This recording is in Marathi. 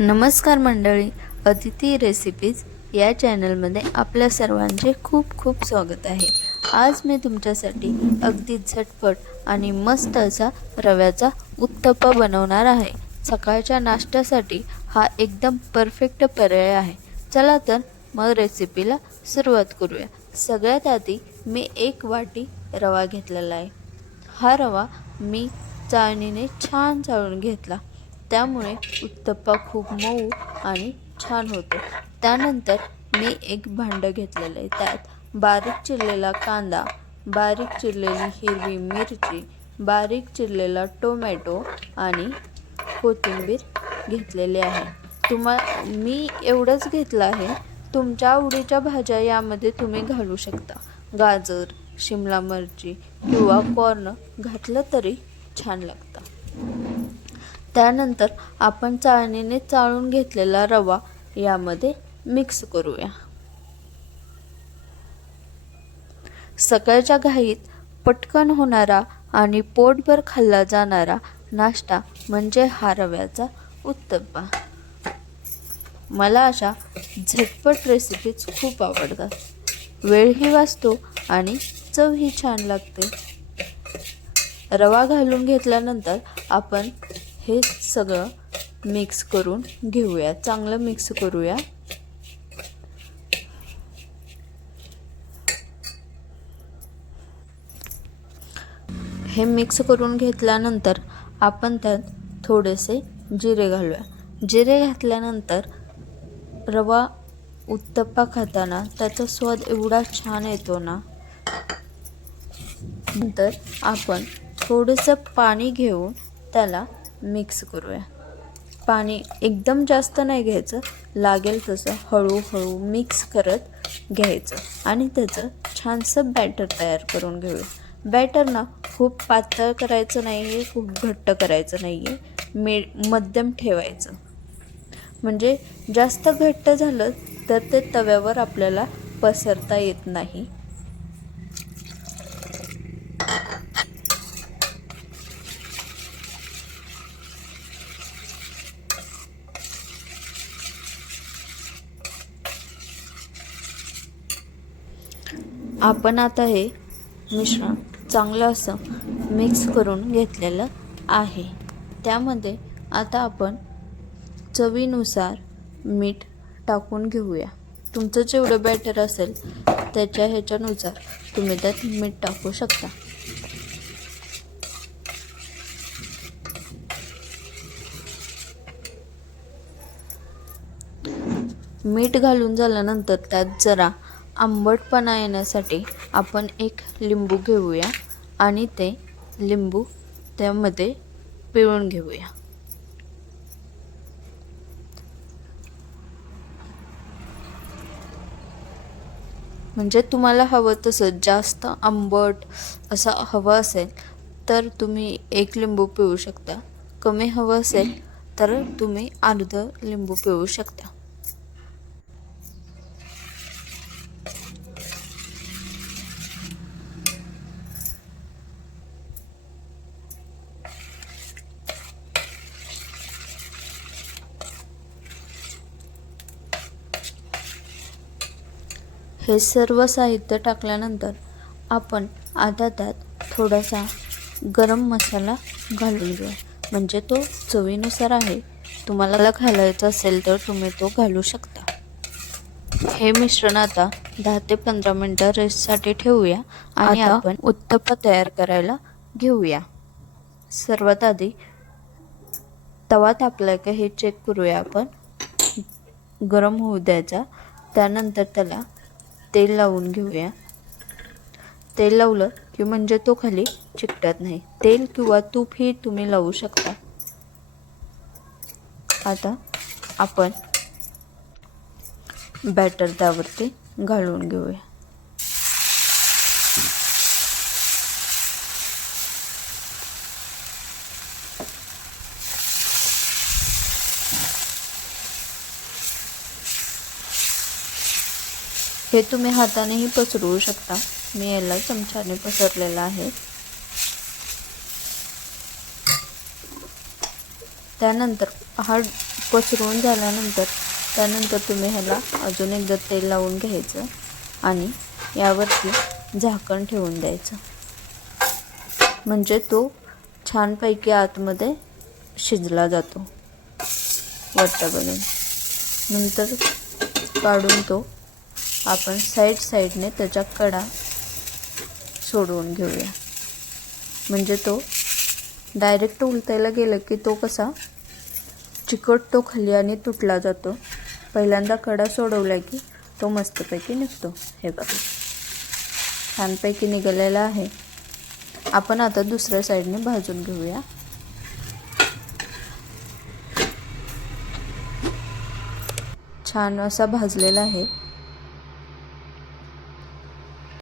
नमस्कार मंडळी, अदिती रेसिपीज या चॅनलमध्ये आपल्या सर्वांचे खूप खूप स्वागत आहे। आज मी तुमच्यासाठी अगदी झटपट आणि मस्त असा रव्याचा उत्तप्पा बनवणार आहे। सकाळच्या नाश्त्यासाठी हा एकदम परफेक्ट पर्याय आहे। चला तर मग रेसिपीला सुरुवात करूया। सगळ्यात आधी मी 1 वाटी रवा घेतलेला आहे। हा रवा मी चाळणीने छान चाळून घेतला, त्यामुळे उत्तप्पा खूप मऊ आणि छान होतो। त्यानंतर मी एक भांडं घेतलेलं आहे, त्यात बारीक चिरलेला कांदा, बारीक चिरलेली हिरवी मिरची, बारीक चिरलेला टोमॅटो आणि कोथिंबीर घेतलेली आहे। मी एवढंच घेतलं आहे। तुमच्या आवडीच्या भाज्या यामध्ये तुम्ही घालू शकता। गाजर, शिमला मिरची किंवा कॉर्न घातलं तरी छान लागतं। त्यानंतर आपण चाळणीने चाळून घेतलेला रवा यामध्ये मिक्स करूया। सकाळच्या घाईत पटकन होणारा आणि पोटभर खाल्ला जाणारा नाश्ता म्हणजे हा रव्याचा उत्तप्पा। मला अशा झटपट रेसिपीज खूप आवडतात। वेळही वाचतो आणि चवही छान लागते। रवा घालून घेतल्यानंतर आपण हे सगळं मिक्स करून घेऊया, चांगलं मिक्स करूया। हे मिक्स करून घेतल्यानंतर आपण त्यात थोडेसे जिरे घालूया। जिरे घातल्यानंतर रवा उत्तप्पा खाताना त्याचा स्वाद एवढा छान येतो ना। नंतर आपण थोडंसं पाणी घेऊन त्याला मिक्स करूया। पाणी एकदम जास्त नाही घ्यायचं, लागेल तसं हळूहळू मिक्स करत घ्यायचं आणि त्याचं छानसं बॅटर तयार करून घेऊया। बॅटर ना खूप पातळ करायचं नाही आहे, खूप घट्ट करायचं नाही आहे, मध्यम ठेवायचं। म्हणजे जास्त घट्ट झालं तर ते तव्यावर आपल्याला पसरता येत नाही। आपण आता हे मिश्रण चांगलं असं मिक्स करून घेतलेलं आहे। त्यामध्ये आता आपण चवीनुसार मीठ टाकून घेऊया। तुमचं जेवढं बॅटर असेल त्याच्या ह्याच्यानुसार तुम्ही त्यात मीठ टाकू शकता। मीठ घालून झाल्यानंतर त्यात जरा आंबटपणा येण्यासाठी आपण एक लिंबू घेऊया आणि ते लिंबू त्यामध्ये पिळून घेऊया। म्हणजे तुम्हाला हवं तसं जास्त आंबट असं हवं असेल तर तुम्ही 1 लिंबू पिळू शकता, कमी हवं असेल तर तुम्ही अर्ध लिंबू पिळू शकता। हे सर्व साहित्य टाकल्यानंतर आपण आता त्यात थोडासा गरम मसाला घालून घेऊया। म्हणजे तो चवीनुसार आहे, तुम्हाला घालायचा असेल तर तुम्ही तो घालू शकता। हे मिश्रण आता 10 ते 15 मिनिटं रेस्टसाठी ठेवूया आणि आपण उत्तप्पा तयार करायला घेऊया। सर्वात आधी तवा तापलाय का हे चेक करूया। आपण गरम होऊ द्यायचा, त्यानंतर त्याला तेल लावून घेऊया। तेल लावलं की म्हणजे तो खाली चिकटत नाही। तेल किंवा तूप ही तुम्ही लावू शकता। आता आपण बॅटर त्यावरती घालून घेऊया। हे तुम्ही हातानेही पसरवू शकता, मी याला चमच्याने पसरलेला आहे। त्यानंतर हा पसरवून झाल्यानंतर त्यानंतर तुम्ही ह्याला अजून एकदा तेल लावून घ्यायचं आणि यावरती झाकण ठेवून द्यायचं, म्हणजे तो छानपैकी आतमध्ये शिजला जातो वरच्या बाजूने. नंतर काढून तो आपण साईडने त्याच्या कडा सोडवून घेऊया, म्हणजे तो डायरेक्ट उलटायला गेलं की तो कसा चिकटतो खाली आणि तुटला जातो. पहिल्यांदा कडा सोडवला की तो मस्तपैकी निघतो. हे बघा छानपैकी निघालेला आहे. आपण आता दुसऱ्या साईडने भाजून घेऊया. छान असा भाजलेला आहे.